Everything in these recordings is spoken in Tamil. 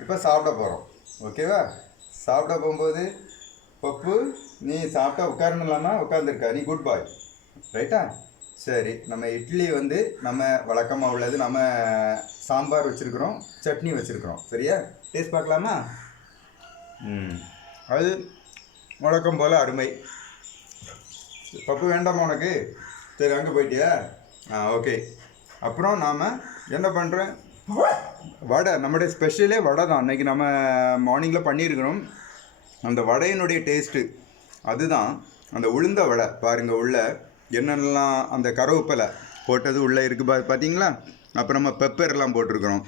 இப்போ சாப்பிட போகிறோம். ஓகேவா? சாப்பிட போகும்போது பப்பு நீ சாப்பிட்டா உட்காரணும்லாமா? உட்காந்துருக்கா நீ குட் பாய் ரைட்டா சரி நம்ம இட்லி வந்து நம்ம வழக்கமாக உள்ளது நம்ம சாம்பார் வச்சுருக்குறோம் சட்னி வச்சுருக்குறோம். சரியா? டேஸ்ட் பார்க்கலாமா? ம். அது வழக்கம் போல் அருமை. பப்பு வேண்டாமா உனக்கு? சரி அங்கே போயிட்டியா? ஆ ஓகே அப்புறம் நாம் என்ன பண்ணுறேன் வடை நம்முடைய ஸ்பெஷலே வடை தான். அன்றைக்கி நம்ம மார்னிங்கில் பண்ணியிருக்கிறோம். அந்த வடையினுடைய டேஸ்ட்டு அதுதான் அந்த உளுந்த வடை. பாருங்கள் உள்ள என்னென்னலாம் அந்த கருவேப்பிலை போட்டது உள்ளே இருக்குது பா பார்த்தீங்களா அப்புறம் நம்ம பெப்பர்லாம் போட்டிருக்கிறோம்.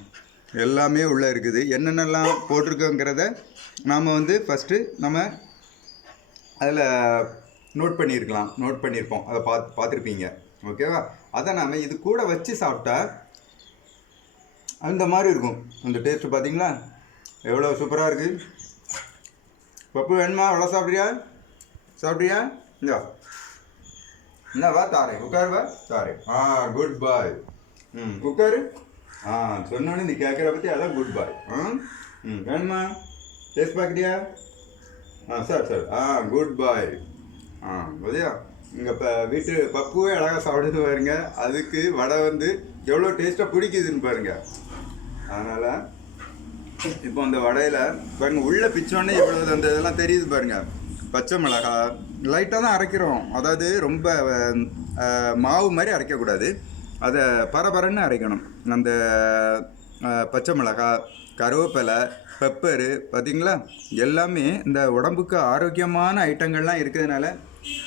எல்லாமே உள்ளே இருக்குது. என்னென்னலாம் போட்டிருக்கோங்கிறத நாம் வந்து ஃபஸ்ட்டு நம்ம அதில் நோட் பண்ணியிருக்கலாம். நோட் பண்ணியிருப்போம். அதை பார்த்து பார்த்துருப்பீங்க. ஓகேவா அதை நாம் இது கூட வச்சு சாப்பிட்டா அந்த மாதிரி இருக்கும். அந்த டேஸ்ட்டு பார்த்தீங்களா எவ்வளோ சூப்பராக இருக்குது பப்பு வேணுமா? அவ்வளோ சாப்பிட்றியா? சாப்பிட்றியா? இந்தா. என்ன வா தாரே. உட்காரு வா தாரே. ஆ குட் பாய் ம் உட்காரு. ஆ சொன்னோன்னே நீ கேட்குற பற்றி அதான் குட் பாய் ஆ ம் வேணுமா? டேஸ்ட் பார்க்குறியா ஆ சார் சார். ஆ குட் பாய் ஆ உதயா இங்கே இப்போ வீட்டு பப்புவே அழகாக சாப்பிடுது பாருங்க. அதுக்கு வடை வந்து எவ்வளோ டேஸ்ட்டாக பிடிக்குதுன்னு பாருங்கள் அதனால் இப்போ அந்த வடையில் பாருங்க உள்ளே பிச்சோடனே எவ்வளோ அந்த இதெல்லாம் தெரியுது பாருங்க. பச்சை மிளகா லைட்டாக தான் அரைக்கிறோம். அதாவது ரொம்ப மாவு மாதிரி அரைக்கக்கூடாது. அதை பரபரன்னு அரைக்கணும். அந்த பச்சை மிளகா கருவேப்பிலை பெப்பரு பார்த்தீங்களா எல்லாமே இந்த உடம்புக்கு ஆரோக்கியமான ஐட்டங்கள்லாம் இருக்கிறதுனால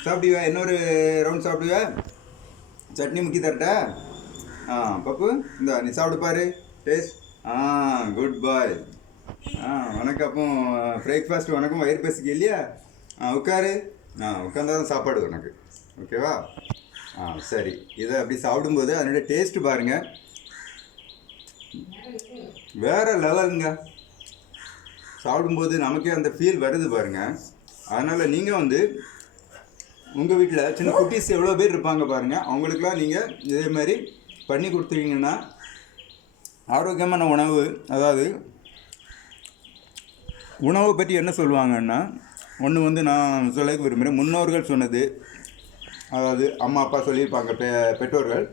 சாப்பிடுவா இன்னொரு ரவுண்ட் சாப்பிடுவா சட்னி முக்கி தரட்டா? ஆ பப்பு இந்த நீ சாப்பிடுப்பாரு டேஸ்ட் ஆ குட் பாய் ஆ வணக்கம் அப்போ பிரேக்ஃபாஸ்ட் வணக்கம் வயிறு பசிக்கு இல்லையா? ஆ உட்காரு. ஆ உட்காந்தா தான் சாப்பாடு உனக்கு. ஓகேவா ஆ சரி. இதை அப்படி சாப்பிடும்போது அதனுடைய டேஸ்ட் பாருங்கள் வேறு லெவலுங்க. சாப்பிடும்போது நமக்கே அந்த ஃபீல் வருது பாருங்கள் அதனால் நீங்கள் வந்து உங்கள் வீட்டில் சின்ன குட்டீஸ் எவ்வளோ பேர் இருப்பாங்க பாருங்கள் அவங்களுக்குலாம் நீங்கள் இதே மாதிரி பண்ணி கொடுத்துருவீங்கன்னா ஆரோக்கியமான உணவு அதாவது உணவை பற்றி என்ன சொல்லுவாங்கன்னா ஒன்று வந்து நான் சொல்ல விரும்புகிறேன். முன்னோர்கள் சொன்னது அதாவது அம்மா அப்பா சொல்லியிருப்பாங்க பெ பெற்றோர்கள்.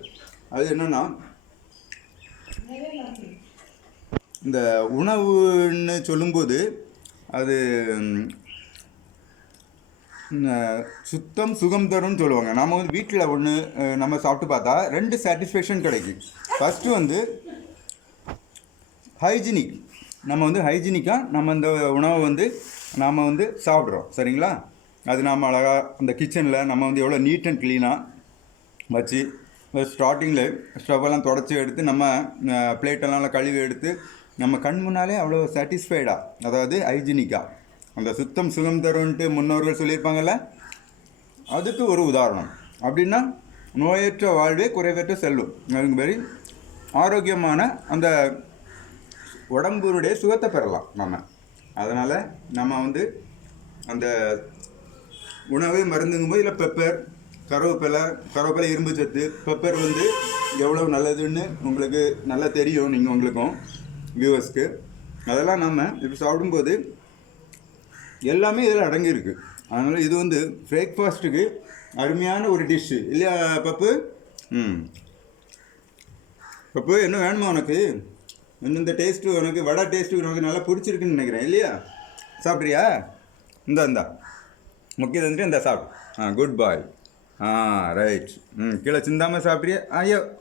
அது என்னென்னா இந்த உணவுன்னு சொல்லும்போது அது சுத்தம் சுகம் தரும்னு சொல்லுவாங்க. நம்ம வந்து வீட்டில் ஒன்று நம்ம சாப்பிட்டு பார்த்தா ரெண்டு சாட்டிஸ்ஃபேக்ஷன் கிடைக்கும். ஃபஸ்ட்டு வந்து ஹைஜீனிக் நம்ம வந்து ஹைஜீனிக்காக நம்ம இந்த உணவை வந்து நாம் வந்து சாப்பிட்றோம். சரிங்களா? அது நாம் அழகாக அந்த கிச்சனில் நம்ம வந்து எவ்வளோ நீட் அண்ட் க்ளீனாக வச்சு ஸ்டார்டிங்கில் ஸ்டவ்வெல்லாம் தொடச்சி எடுத்து நம்ம பிளேட்டெல்லாம் கழுவி எடுத்து நம்ம கண் முன்னாலே அவ்வளோ சாட்டிஸ்ஃபைடாக அதாவது ஹைஜீனிக்காக அந்த சுத்தம் சுகம் தரும்ன்ட்டு முன்னோர்கள் சொல்லியிருப்பாங்கல்ல? அதுக்கு ஒரு உதாரணம். அப்படின்னா நோயற்ற வாழ்வே குறைவற்ற செல்வம் அதுக்கு மாதிரி ஆரோக்கியமான அந்த உடம்புடைய சுகத்தை பெறலாம் நம்ம. அதனால் நம்ம வந்து அந்த உணவு மருந்துங்கும்போது இல்லை பெப்பர் கருவேப்பிலை கருவேப்பிலை இரும்பு சத்து பெப்பர் வந்து எவ்வளோ நல்லதுன்னு உங்களுக்கு நல்லா தெரியும் நீங்கள் உங்களுக்கும் வியூவர்ஸ்க்கு அதெல்லாம் நம்ம இப்போ சாப்பிடும்போது எல்லாமே இதில் அடங்கியிருக்கு. அதனால் இது வந்து பிரேக்ஃபாஸ்ட்டுக்கு அருமையான ஒரு டிஷ்ஷு இல்லையா பப்பு? ம். பப்பு என்ன வேணுமா உனக்கு? இந்த டேஸ்ட்டு உனக்கு வடை டேஸ்ட்டு உனக்கு நல்லா பிடிச்சிருக்குன்னு நினைக்கிறேன் இல்லையா? சாப்பிட்றியா? இந்தா இந்தா. முக்கிய தந்துட்டு இந்த சாப்பிடு. ஆ குட் பாய் ஆ ரைட் ம் கீழே சிந்தாமல் சாப்பிட்றியா? ஐயோ.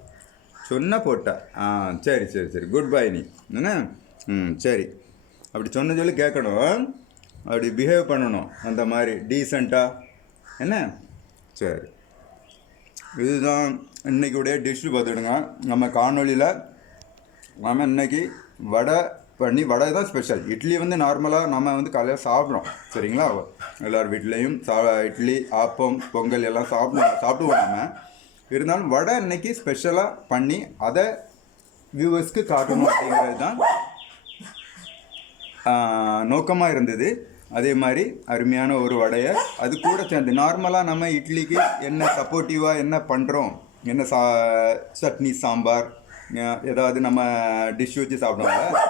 சொன்ன போட்டா. ஆ சரி சரி சரி. குட் பாய் நீ. என்ன? ம் சரி. அப்படி சொன்ன சொல்லி கேட்கணும். அப்படி பிஹேவ் பண்ணணும். அந்த மாதிரி டீசெண்டாக என்ன? சரி. இதுதான் இன்னைக்குடைய டிஷ்ஷு பார்த்துடுங்க நம்ம காணொளியில் நம்ம இன்னைக்கு வடை பண்ணி வடை தான் ஸ்பெஷல் இட்லி வந்து நார்மலாக நம்ம வந்து காலையில் சாப்பிட்றோம். சரிங்களா? எல்லார் வீட்லேயும் சா இட்லி ஆப்பம் பொங்கல் எல்லாம் சாப்பிடுவோம் சாப்பிடுவோம் நம்ம இருந்தாலும் வடை இன்னைக்கு ஸ்பெஷலாக பண்ணி அதை வியூவர்ஸ்க்கு காட்டணும் அப்படிங்கிறது தான் நோக்கமாக இருந்தது. அதே மாதிரி அருமையான ஒரு வடையை. அது கூட சேர்ந்து நார்மலாக நம்ம இட்லிக்கு என்ன சப்போர்ட்டிவாக என்ன பண்ணுறோம் என்ன சா சட்னி சாம்பார் ஏதாவது நம்ம டிஷ் வச்சு சாப்பிடுவாங்க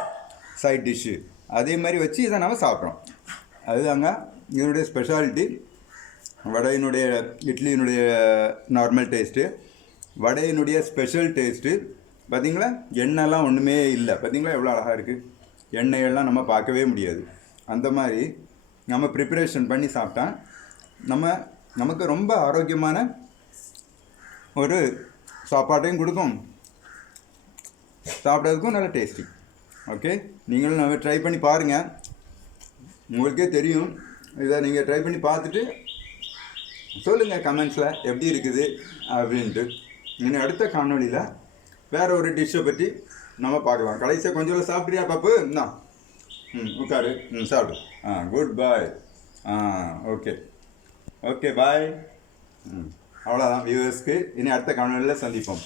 சைட் டிஷ்ஷு அதே மாதிரி வச்சு இதை நம்ம சாப்பிட்றோம். அதுதாங்க இதனுடைய ஸ்பெஷாலிட்டி வடையினுடைய இட்லியினுடைய நார்மல் டேஸ்ட்டு வடையினுடைய ஸ்பெஷல் டேஸ்ட்டு பார்த்தீங்களா எண்ணெய்லாம் ஒன்றுமே இல்லை. பார்த்தீங்களா எவ்வளோ அழகாக இருக்குது எண்ணெயெல்லாம் நம்ம பார்க்கவே முடியாது. அந்த மாதிரி நம்ம ப்ரிப்பரேஷன் பண்ணி சாப்பிட்டா நம்ம நமக்கு ரொம்ப ஆரோக்கியமான ஒரு சாப்பாட்டையும் கொடுக்கும். சாப்பிட்றதுக்கும் நல்ல டேஸ்டி ஓகே நீங்களும் நம்ம ட்ரை பண்ணி பாருங்கள் உங்களுக்கே தெரியும். இதை நீங்கள் ட்ரை பண்ணி பார்த்துட்டு சொல்லுங்கள் கமெண்ட்ஸில் எப்படி இருக்குது அப்படின்ட்டு. இனி அடுத்த காணொலியில் வேறு ஒரு டிஷ்ஷை பற்றி நம்ம பார்க்கலாம். கடைசியாக கொஞ்சம் சாப்பிட்றியா பாப்பு? என்ன ம் உட்காரு. ம் சாப்பிடு. ஆ குட் பாய் ஆ ஓகே ஓகே பாய் ம் அவ்வளோதான் வியூவர்ஸ்க்கு இனி அடுத்த காணொலியில் சந்திப்போம்.